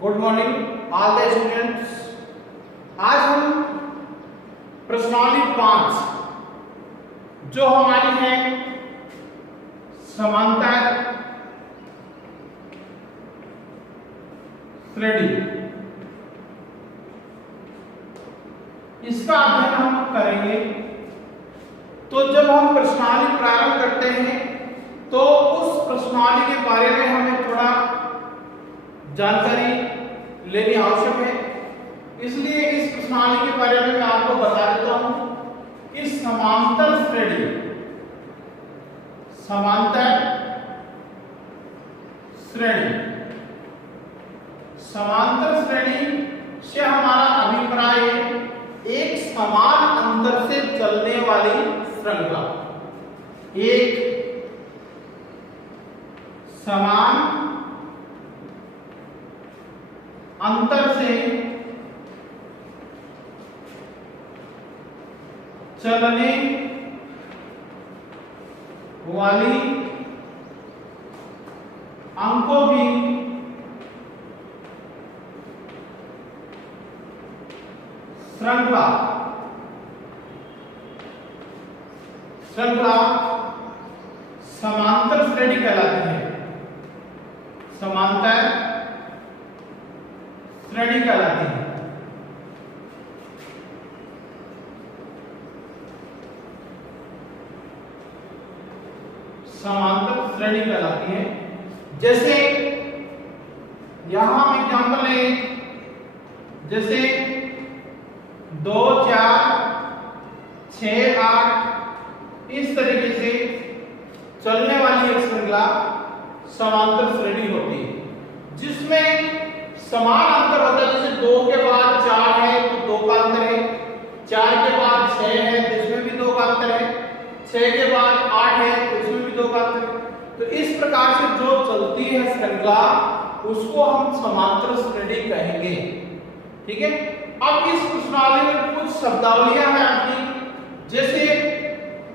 Good morning all the students. आज हम प्रश्नावली 5 जो हमारी है समांतर श्रेणी, इसका अध्ययन हम करेंगे। तो जब हम प्रश्नावली प्रारंभ करते हैं तो उस प्रश्नावली के बारे में हमें थोड़ा जानकारी लेनी आवश्यक है। इसलिए इस प्रश्नावली के बारे में मैं आपको बता देता हूं कि समांतर श्रेणी से हमारा अभिप्राय है एक समान अंतर से चलने वाली श्रृंखला, एक समान अंतर से चलने वाली अंकों की श्रृंखला समांतर श्रेणी कहलाती है। समांतर श्रेणी कहलाती है। समांतर श्रेणी कहलाती है। जैसे यहां हम एग्जांपल लें, जैसे 2 4 6 8 इस तरीके से चलने वाली एक श्रृंखला समांतर श्रेणी होती है, जिसमें समान अंतर होता है। जैसे 2 के बाद 4 है तो 2 का अंतर है, 4 के बाद 6 है तो इसमें भी 2 का अंतर है, 6 के बाद 8 है तो इसमें भी 2 का अंतर है। तो इस प्रकार से जो चलती है श्रृंखला उसको हम समांतर श्रेणी कहेंगे। ठीक है। अब इस प्रश्नावली में कुछ शब्दावलियां हैं आपकी, जैसे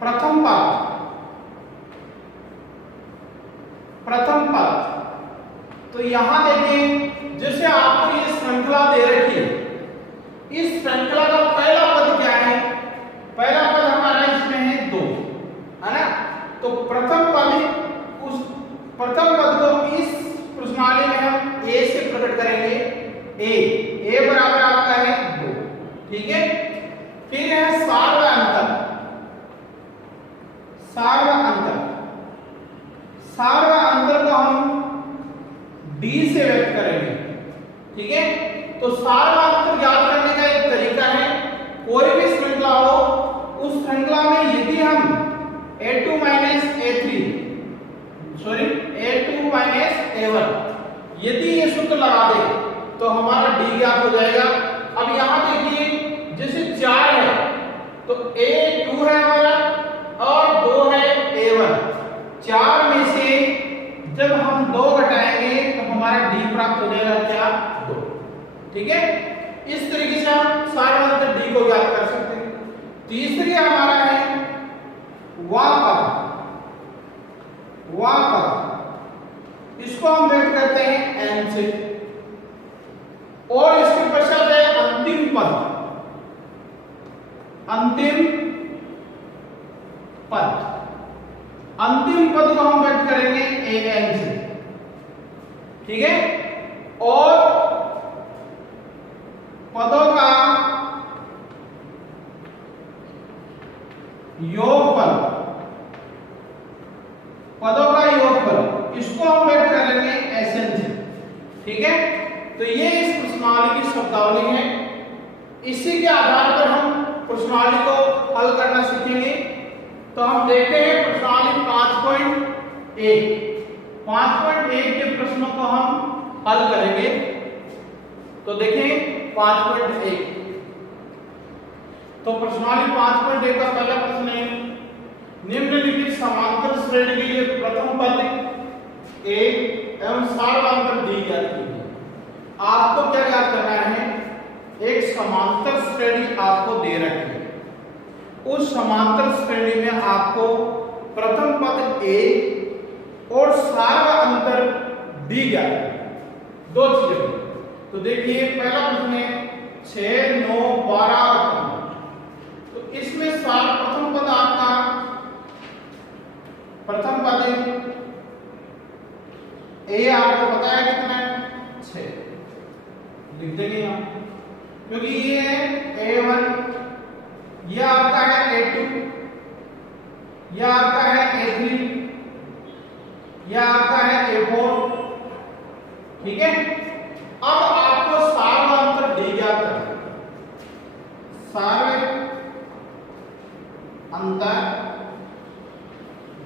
प्रथम पद, तो यहां देखिए, जैसे आपको ये श्रृंखला दे रखी है, इस श्रृंखला का पहला पद क्या है? पहला पद हमारा इसमें है 2, है ना। तो प्रथम पद को इस प्रश्नावली में हम a से प्रकट करेंगे। a बराबर आपका है 2। ठीक है। फिर है सार्व अंतर। सार्व अंतर को हम d से व्यक्त करेंगे। ठीक है। तो सार्व अंतर ज्ञात करने का एक तरीका है, कोई भी श्रृंखला हो, उस श्रृंखला में यदि हम a2 a1 यदि ये सूत्र लगा दे तो हमारा d ज्ञात हो जाएगा। अब यहां देखिए, जैसे 4 है तो a2 है हमारा और 2 है a1। 4 में से जब हम 2 घटाएंगे तो हमारा d प्राप्त हो जाएगा क्या? 2। ठीक है। इस तरीके से हम सारे अंतर d को ज्ञात कर सकते हैं। तीसरी हमारा है वापद। इसको हम व्यक्त करते हैं n से, और इसके पश्चात है अंतिम पद। अंतिम पद को हम व्यक्त करेंगे an से। ठीक है। और पदों का योगफल इसको हम व्यक्त करेंगे SN से। ठीक है। तो ये इस प्रश्नावली की शब्दावली है। इसी के आधार पर हम प्रश्नावली को हल करना सीखेंगे। तो हम देखते हैं प्रश्नावली 5.1 के प्रश्नों को हम हल करेंगे। तो देखें 5.1। तो प्रश्नावली 5.1 का पहला प्रश्न है, निम्नलिखित समांतर श्रेणी के लिए प्रथम पद a एवं सार्वांतर d ज्ञात कीजिए। आपको क्या ज्ञात करना है? एक समांतर श्रेणी आपको दे रखी है, उस समांतर श्रेणी में आपको प्रथम पद a और सारा अंतर दी जाए। दो चीजें, तो देखिए पहला प्रश्न है 6, 9, 12 और 15। तो इसमें प्रथम पद आपका प्रथम पद ए आपको पता है कितना है 6, लिख देंगे हम, क्योंकि ये है A1, ये आपका है A2, ये आपका है A3, ये आपका है A4। ठीक है, अब आपको सार्वअंतर डी ज्ञात करना है। सार्वअंतर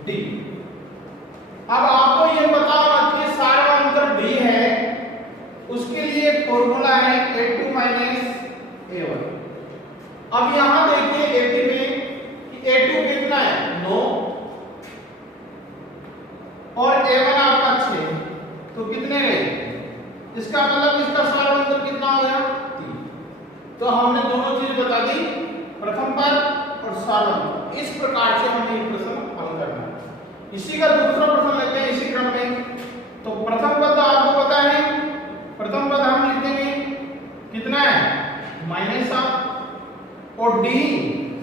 डी, अब आपको ये पता होगा कि सार्वअंतर डी है, उसके लिए फॉर्मूला है A2 - A1। अब यहां देखिए A3 में कि A2 कितना है 9 और A1 आपका 6, तो कितने रहे? इसका मतलब इसका सार्वअंतर कितना हो गया 3। तो हमने दोनों चीज बता दी, प्रथम पद और सार्वअंतर। इस प्रकार से हमें ये प्रश्न हल करना है। इसी का दूसरा प्रश्न लेते हैं इसी क्रम में। तो प्रथम पद आपको पता है, प्रथम पद हम लिख देंगे कितना है -7 और डी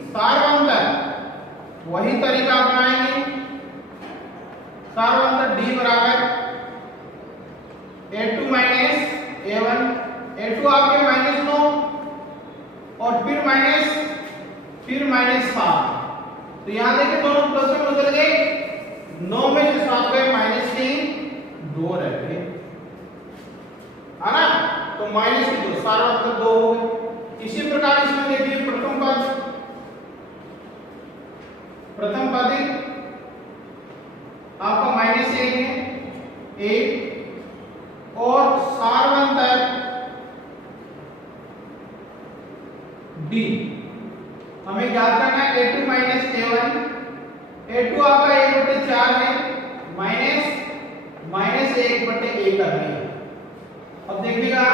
सार्वअंतर वही तरीका अपनाएंगे। सार्वअंतर डी बराबर A2 - A1, A2 आपके -9 और फिर -7। तो यहां देखिए दोनों प्लस में बदल गए, 9 में से 7 गए -3, 2 रह गए, है ना? तो -2 सार्वअंतर 2 हो गए। इसी प्रकार इसमें देखिए प्रथम पद आपका -1 है 1 और सार्वअंतर डी हमें ज्ञात करना है A2 - A1। A2 आपका 1/4 है, -1/a करनी है। अब देखिएगा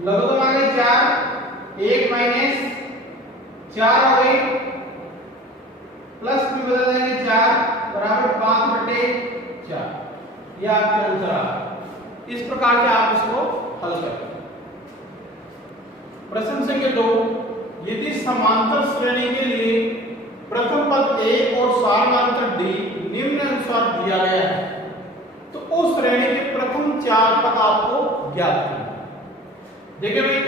लघुत्तम आ गई 4, 1 - 4 हो गई, प्लस में बदल देंगे 4 बराबर 5/4। यह आपका आंसर आ गया। इस प्रकार से आप इसको हल करें। प्रश्न संख्या 2, यदि समांतर श्रेणी के लिए प्रथम पद ए और सार्वअंतर डी निम्न अनुसार दिया गया है, तो उस श्रेणी के प्रथम 4 पद आपको ज्ञात करना है। देखिए भाई,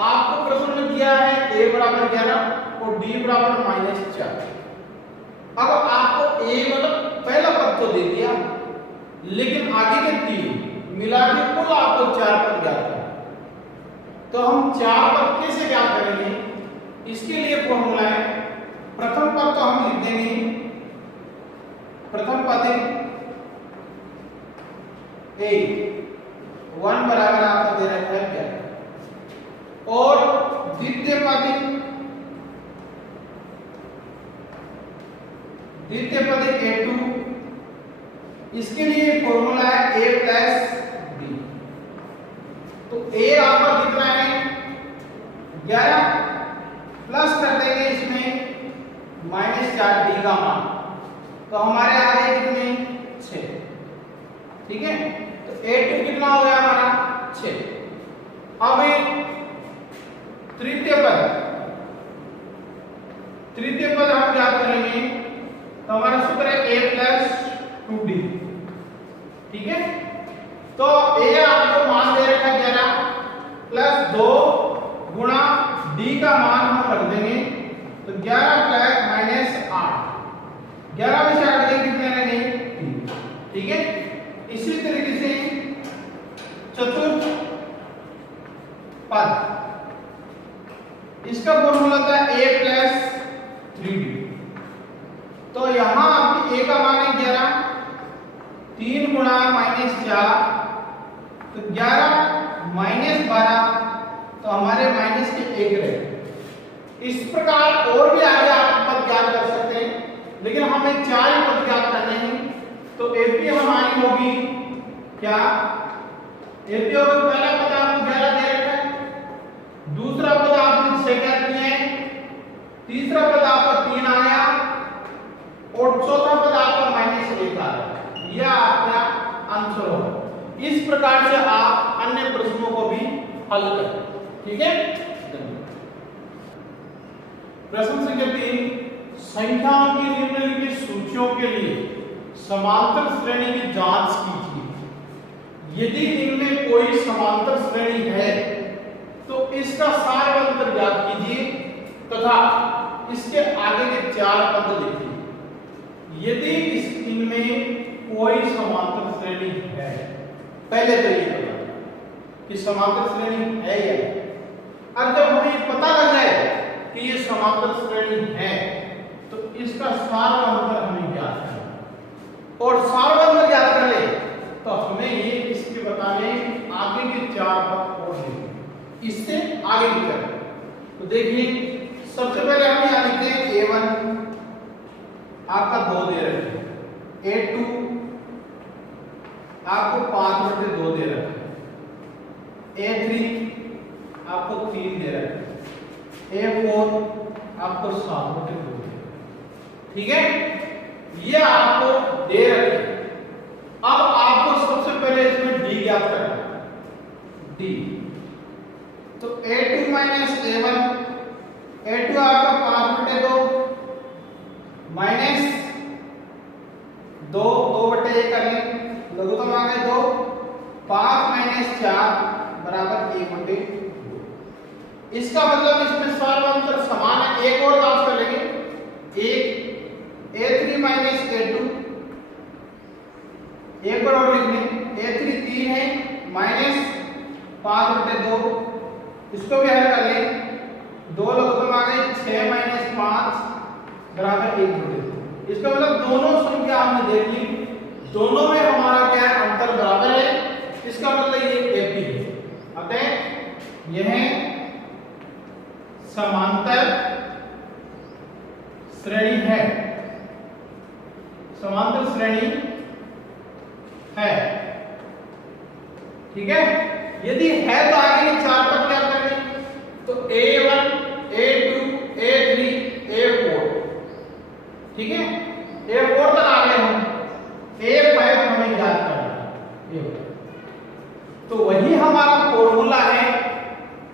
आपको प्रश्न में दिया है a बराबर 11 और d बराबर -4। अब आपको a मतलब पहला पद तो दे दिया, लेकिन आगे के 3 मिला के कुल आपको 4 पद ज्ञात करना। तो हम 4 पद कैसे ज्ञात करेंगे? इसके लिए फॉर्मूला है, प्रथम पद तो हम लिख देंगे, प्रथम पद a 1 बराबर आपको दे रखा है 11 और द्वितीय पद A2, इसके लिए फॉर्मूला है a प्लस b। तो a आपका कितना है 11, प्लस कर देंगे इसमें -4d का मान, तो हमारे आ गए कितने 6। ठीक है, तो A2 कितना हो गया हमारा 6। अब तृतीय पद हम याद करेंगे, तो हमारा सूत्र है a प्लस 2d। ठीक है, तो a आपको मान दे रखा है 11 प्लस 2 गुणा d का मान हम रख देंगे, तो 11 प्लस -8, 11 में से 8 गए कितने रहेंगे 3। ठीक है, इसी तरीके से चतुर्थ पद, इसका फॉर्मूला था a प्लस 3d। तो यहां आपकी a का मान है 11, 3 गुणा -4, तो 11 -12, तो हमारे माइनस के 1 रहे। इस प्रकार और भी आगे आप पद ज्ञात कर सकते हैं, लेकिन हमें 4 पद ज्ञात करने हैं। तो AP हमारी होगी क्या, AP होगी पहला पद आपको 11 दे रखा है, दूसरा पद आपने 6 ज्ञात किए हैं, तीसरा पद आपका 3 आया और चौथा पद आपका -1 आ गया। यह आपका आंसर होगा। इस प्रकार से आप अन्य प्रश्नों हल करें। ठीक है, प्रश्न संख्या 3, संख्याओं की निम्नलिखित सूचियों के लिए समांतर श्रेणी की जांच कीजिए। यदि इनमें कोई समांतर श्रेणी है तो इसका सार अंतर ज्ञात कीजिए तथा इसके आगे के 4 पद लिखिए। यदि इनमें कोई समांतर श्रेणी है, पहले तो ये पता कि समांतर श्रेणी है या नहीं। अब जब हमें पता लग जाए कि ये समांतर श्रेणी है तो इसका सार अंतर हमें ज्ञात करना, और सार अंतर ज्ञात कर ले तो हमें ये इसके बताने आगे के 4 पद और लिखने, इससे आगे की तरफ। तो देखिए सबसे पहले हम यहां लिखते हैं A1 आपका 2 दे रखे, A2 आपको 5/2 दे रखा है, A3 आपको 3 दे रखा है, A4 आपको 7/2 दे। ठीक है, ये आपको दे रखे। अब आपको सबसे पहले इसमें D ज्ञात करना है, D। तो A2 माइनस A1, A2 आपका 5/2 माइनस 2/1 कर लें, लघुत्तम आ गए 2, 5 माइनस 4 बराबर 1/2। इसका मतलब इसमें सारा अंतर समान है। एक और बात कर लेंगे, एक A3 माइनस A2, एक बार और लिख लें, A3 3 है माइनस 5/2, इसको भी हल कर लें, 2 लघुत्तम आ गए 6 माइनस 5 बराबर 1/2। इसका मतलब दोनों संख्या हमने देख ली, दोनों में हमारा क्या है, अंतर बराबर है। इसका मतलब ये AP है, अतः यह समांतर श्रेणी है, समांतर श्रेणी है। ठीक है, यदि है तो आगे के 4 पद क्या करेंगे, तो A1 A2 A3 A4। ठीक है, A4 तक आ गए हम, A5 हमें ज्ञात करना है। तो वही हमारा फॉर्मूला है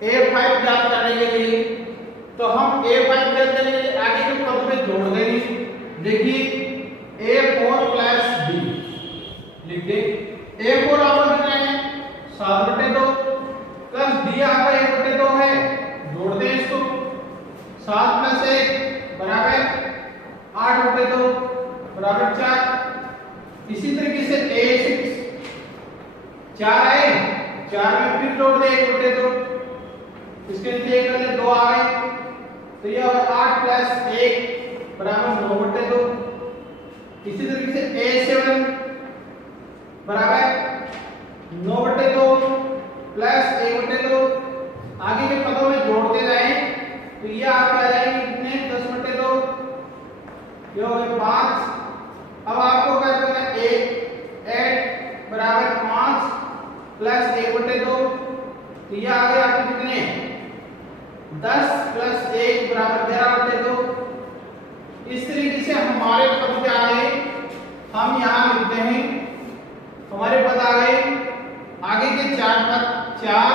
A5 ज्ञात करने के लिए। तो हम A5 ज्ञात करने के लिए आगे के पद में जोड़ देंगे। देखिए A4 प्लस D लिख दे। A4 आपका कितना है, 7/2 प्लस D आपका 1/2 है, जोड़ दें इसको, 7 प्लस 1 बराबर 8/2 बराबर 4। इसी तरीके से A6 4 आए, 4 में फिर जोड़ दे 1/2, इसके नीचे 1 कर ले 2 आ गए, तो यह होगा 8 प्लस 1 बराबर 9/2। इसी तरीके से A7 बराबर 9/2 प्लस 1/2, आगे के पदों में जोड़ते जाएं तो ये आपके आ जाएंगे कितने, 10/2, ये हो गए 5। अब आपको क्या करना है, 8 बराबर 5 प्लस 1/2, तो ये आ गए आपके कितने, 10 प्लस 1 बराबर 11/2। इस तरीके से हमारे पद क्या आ गए, हम यहाँ लिखते हैं, हमारे पद आ गए आगे के 4 पद, 4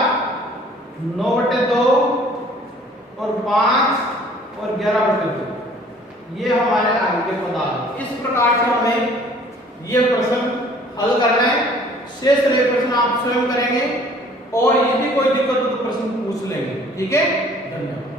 9/2 और 5 और 11/2, ये हमारे आगे के पद आ गए। इस प्रकार से हमें ये प्रश्न हल करना है। शेष रहे प्रश्न आप स्वयं करेंगे, और यदि कोई दिक्कत हो तो प्रश्न पूछ लेंगे। ठीक है, धन्यवाद।